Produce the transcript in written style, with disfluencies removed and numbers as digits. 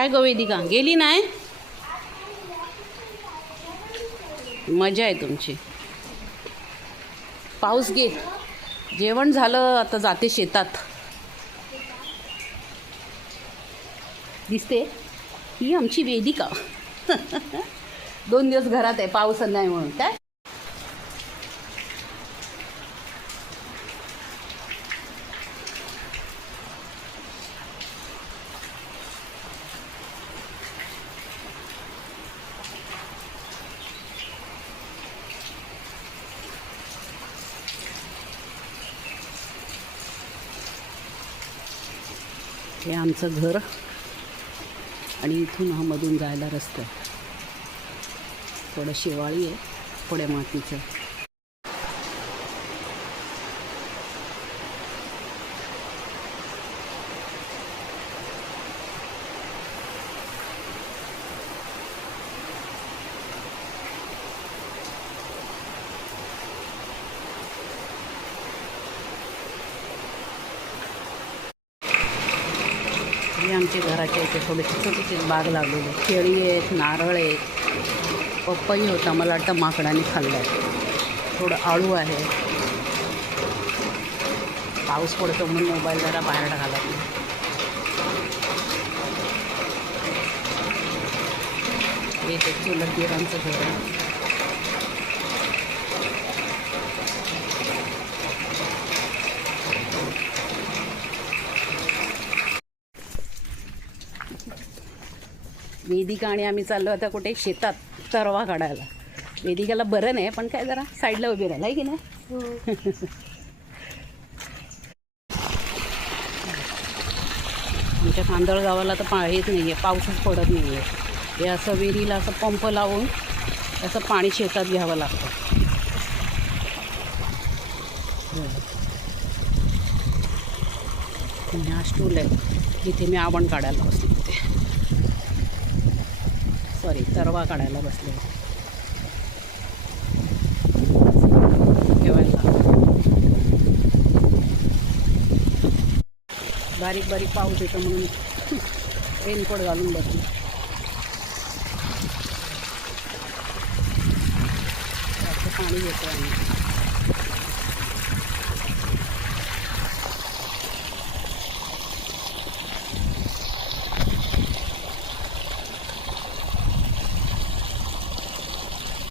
काय ग वेदिका गेली नाही? मजा आहे तुमची. पाऊस गे जेवण झालं आता जाते शेतात. दिसते ही आमची वेदिका. 2 दिवस घरात आहे पाऊस नाही म्हणून. काय हे आमचं घर आणि इथून हा मधून जायला रस्ता. थोडं शेवाळी आहे, थोड्या मातीचं. हे आमच्या घराच्या इथे थोडेसे छोटेसे बाग लागलेले. केळी आहेत, नारळ आहेत, पपई होता मला वाटतं माकडाने खाल्ला आहे. थोडं आळू आहे. पाऊस पडतो म्हणून मोबाईल जरा बाहेर घालत नाही. हे ते चुलत दिरांचं घर आहे. वेदिका आणि आम्ही चाललो आता कुठे शेतात तरवा काढायला. वेदिकाला बरं नाही पण काय जरा साईडला उभी राहिला आहे की नाही. आमच्या कांदळ गावाला तर हेच नाही आहे, पाऊसच पडत नाही आहे. हे असं विहिरीला असं पंप लावून असं पाणी शेतात घ्यावं लागतं. हा स्टूल आहे इथे मी आवण काढायला बसले होते. सॉरी तरवा काढायला बसले ठेवायला. बारीक बारीक पाऊस येतो म्हणून रेनकोट घालून बसले. पाणी घेतो आम्ही.